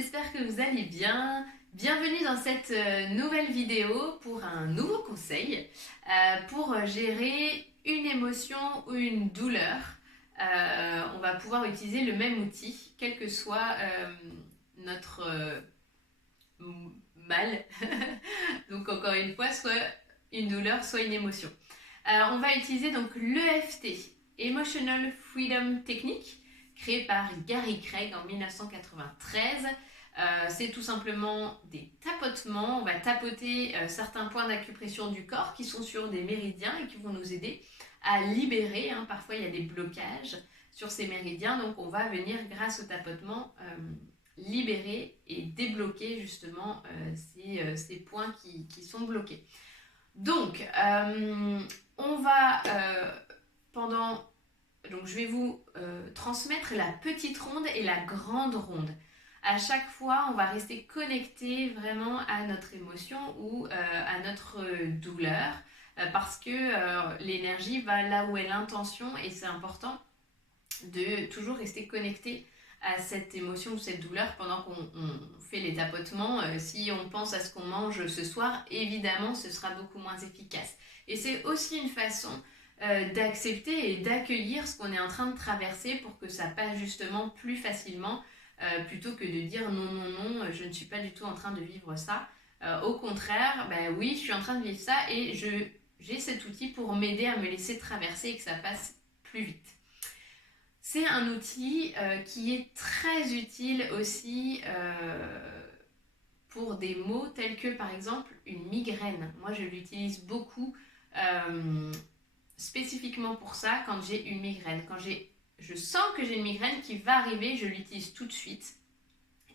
j'espère que vous allez bien. Bienvenue dans cette nouvelle vidéo pour un nouveau conseil pour gérer une émotion ou une douleur. On va pouvoir utiliser le même outil, quel que soit notre mal. Donc encore une fois, soit une douleur, soit une émotion. On va utiliser donc l'EFT, Emotional Freedom Technique, créé par Gary Craig en 1993. C'est tout simplement des tapotements. On va tapoter certains points d'acupression du corps qui sont sur des méridiens et qui vont nous aider à libérer. Parfois, il y a des blocages sur ces méridiens. Donc, on va venir, grâce au tapotement, libérer et débloquer justement ces points qui sont bloqués. Donc, on va donc je vais vous transmettre la petite ronde et la grande ronde. À chaque fois, on va rester connecté vraiment à notre émotion ou à notre douleur parce que l'énergie va là où est l'intention et c'est important de toujours rester connecté à cette émotion ou cette douleur pendant qu'on fait les tapotements. Si on pense à ce qu'on mange ce soir, évidemment, ce sera beaucoup moins efficace. Et c'est aussi une façon d'accepter et d'accueillir ce qu'on est en train de traverser pour que ça passe justement plus facilement plutôt que de dire non, non, non, je ne suis pas du tout en train de vivre ça. Au contraire, oui, je suis en train de vivre ça et j'ai cet outil pour m'aider à me laisser traverser et que ça passe plus vite. C'est un outil qui est très utile aussi pour des maux tels que par exemple une migraine. Moi je l'utilise beaucoup spécifiquement pour ça quand j'ai une migraine. Quand je sens que j'ai une migraine qui va arriver, je l'utilise tout de suite.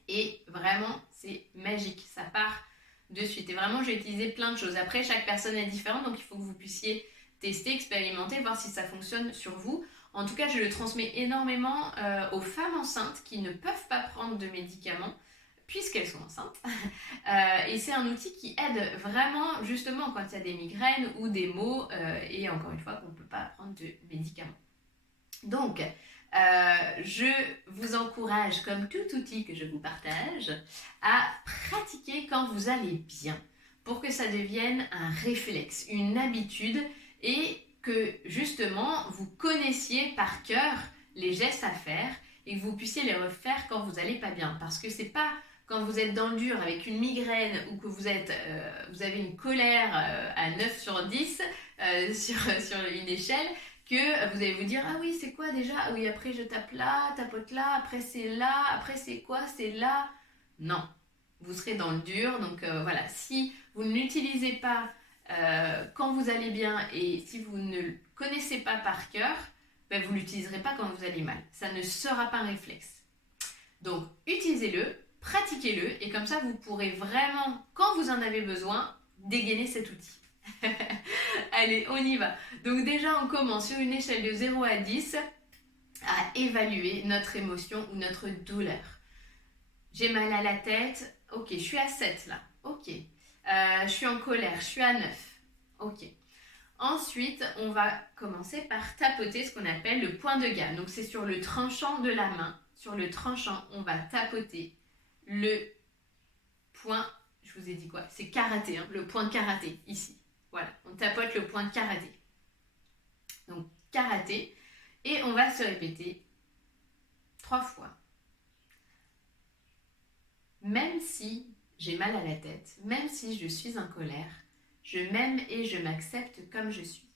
Et vraiment c'est magique, ça part de suite. Et vraiment j'ai utilisé plein de choses. Après chaque personne est différente donc il faut que vous puissiez tester, expérimenter, voir si ça fonctionne sur vous. En tout cas, je le transmets énormément aux femmes enceintes qui ne peuvent pas prendre de médicaments puisqu'elles sont enceintes. Et c'est un outil qui aide vraiment justement quand il y a des migraines ou des maux et encore une fois qu'on ne peut pas prendre de médicaments. Donc, je vous encourage, comme tout outil que je vous partage, à pratiquer quand vous allez bien pour que ça devienne un réflexe, une habitude et que justement vous connaissiez par cœur les gestes à faire et que vous puissiez les refaire quand vous n'allez pas bien. Parce que c'est pas quand vous êtes dans le dur avec une migraine ou que vous avez une colère à 9 sur 10 sur une échelle que vous allez vous dire ah oui c'est quoi déjà, ah oui après je tape là, tapote là, après c'est là, après c'est quoi, c'est là. Non, vous serez dans le dur. Donc voilà, si vous ne l'utilisez pas quand vous allez bien et si vous ne le connaissez pas par cœur, vous ne l'utiliserez pas quand vous allez mal. Ça ne sera pas un réflexe. Donc utilisez-le, pratiquez-le et comme ça vous pourrez vraiment, quand vous en avez besoin, dégainer cet outil. Allez, on y va. Donc déjà on commence sur une échelle de 0 à 10 à évaluer notre émotion ou notre douleur. J'ai mal à la tête, ok, je suis à 7 là, ok. Je suis en colère, je suis à 9. Ok. Ensuite, on va commencer par tapoter ce qu'on appelle le point de gamme. Donc, c'est sur le tranchant de la main. Sur le tranchant, on va tapoter le point. Je vous ai dit quoi? C'est karaté, le point karaté, ici. Voilà, on tapote le point karaté. Donc, karaté. Et on va se répéter 3 fois. Même si j'ai mal à la tête, même si je suis en colère, je m'aime et je m'accepte comme je suis.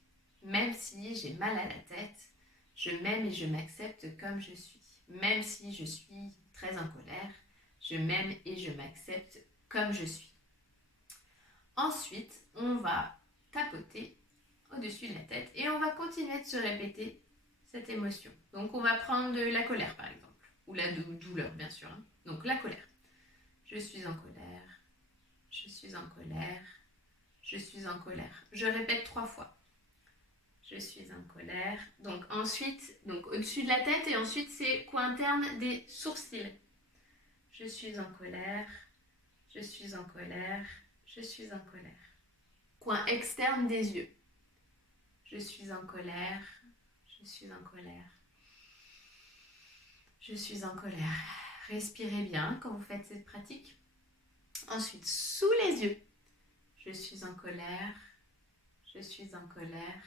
Même si j'ai mal à la tête, je m'aime et je m'accepte comme je suis. Même si je suis très en colère, je m'aime et je m'accepte comme je suis. Ensuite, on va tapoter au-dessus de la tête et on va continuer de se répéter cette émotion. Donc, on va prendre de la colère, par exemple, ou la douleur, bien sûr. Donc, la colère. Je suis en colère, je suis en colère, je suis en colère. Je répète 3 fois. Je suis en colère. Donc ensuite, au-dessus de la tête et ensuite c'est coin interne des sourcils. Je suis en colère, je suis en colère, je suis en colère. Coin externe des yeux. Je suis en colère, je suis en colère. Je suis en colère. Respirez bien quand vous faites cette pratique. Ensuite, sous les yeux. Je suis en colère. Je suis en colère.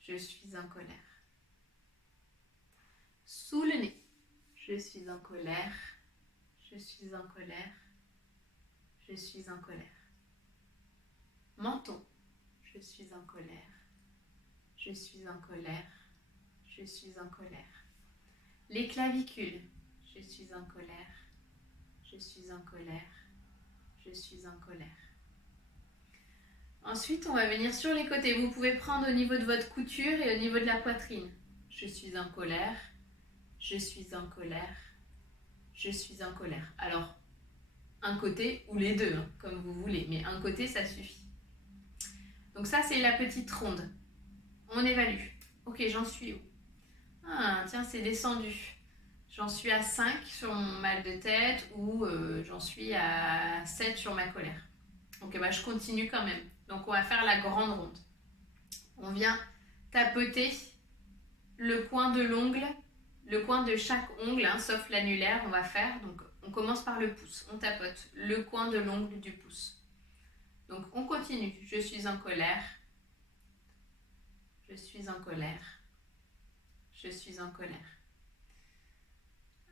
Je suis en colère. Sous le nez. Je suis en colère. Je suis en colère. Je suis en colère. Menton. Je suis en colère. Je suis en colère. Je suis en colère. Les clavicules. Je suis en colère. Je suis en colère. Je suis en colère. Ensuite, on va venir sur les côtés. Vous pouvez prendre au niveau de votre couture et au niveau de la poitrine. Je suis en colère. Je suis en colère. Je suis en colère. Alors, un côté ou les deux, hein, comme vous voulez. Mais un côté, ça suffit. Donc ça, c'est la petite ronde. On évalue. Ok, j'en suis où? Ah, tiens, c'est descendu. J'en suis à 5 sur mon mal de tête ou j'en suis à 7 sur ma colère. Ok, bah je continue quand même. Donc on va faire la grande ronde. On vient tapoter le coin de l'ongle, le coin de chaque ongle, hein, sauf l'annulaire, on va faire. Donc on commence par le pouce. On tapote le coin de l'ongle du pouce. Donc on continue. Je suis en colère. Je suis en colère. Je suis en colère.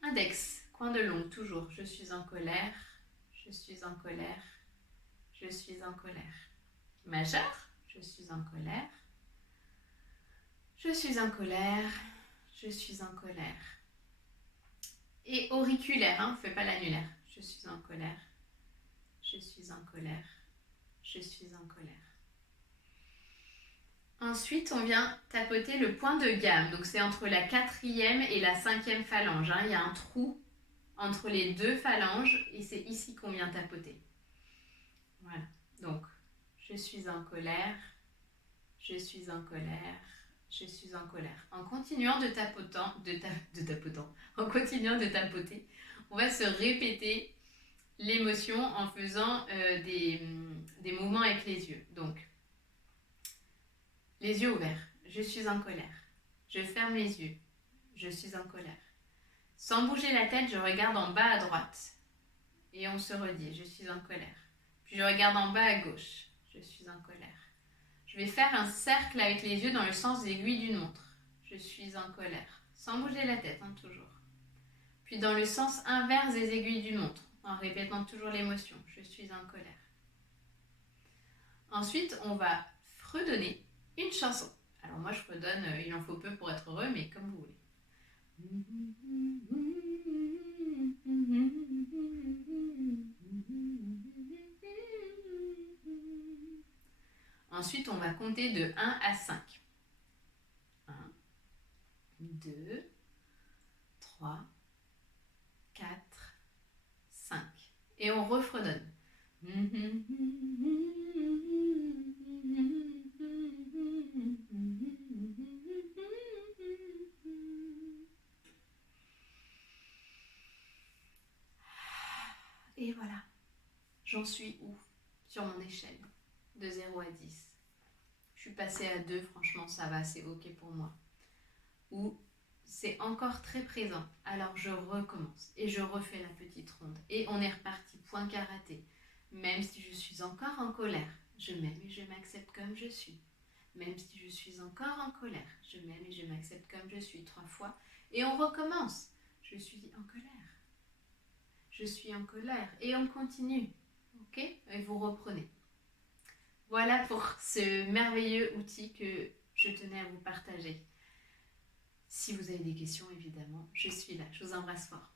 Index, coin de l'ongle, toujours. Je suis en colère. Je suis en colère. Je suis en colère. Majeur, je suis en colère. Je suis en colère. Je suis en colère. Et auriculaire, hein, on ne fait pas l'annulaire. Je suis en colère. Je suis en colère. Je suis en colère. Ensuite, on vient tapoter le point de gamme. Donc, c'est entre la 4e et la 5e phalange. Hein. Il y a un trou entre les deux phalanges et c'est ici qu'on vient tapoter. Voilà. Donc, je suis en colère. Je suis en colère. Je suis en colère. En continuant de en continuant de tapoter, on va se répéter l'émotion en faisant des mouvements avec les yeux. Donc, les yeux ouverts. Je suis en colère. Je ferme les yeux. Je suis en colère. Sans bouger la tête, je regarde en bas à droite. Et on se redit, je suis en colère. Puis je regarde en bas à gauche. Je suis en colère. Je vais faire un cercle avec les yeux dans le sens de l'aiguille d'une montre. Je suis en colère. Sans bouger la tête, hein, toujours. Puis dans le sens inverse des aiguilles d'une montre, en répétant toujours l'émotion. Je suis en colère. Ensuite, on va fredonner une chanson. Alors moi, je fredonne Il en faut peu pour être heureux, mais comme vous voulez. Ensuite, on va compter de 1 à 5. 1, 2, 3, 4, 5. Et on refredonne. Et voilà. J'en suis où sur mon échelle de 0 à 10? Je suis passée à 2, franchement ça va, c'est ok pour moi. Ou c'est encore très présent, alors je recommence et je refais la petite ronde. Et on est reparti, point karaté. Même si je suis encore en colère, je m'aime et je m'accepte comme je suis. Même si je suis encore en colère, je m'aime et je m'accepte comme je suis 3 fois. Et on recommence. Je suis en colère. Je suis en colère. Et on continue. Ok? Et vous reprenez. Voilà pour ce merveilleux outil que je tenais à vous partager. Si vous avez des questions, évidemment, je suis là. Je vous embrasse fort.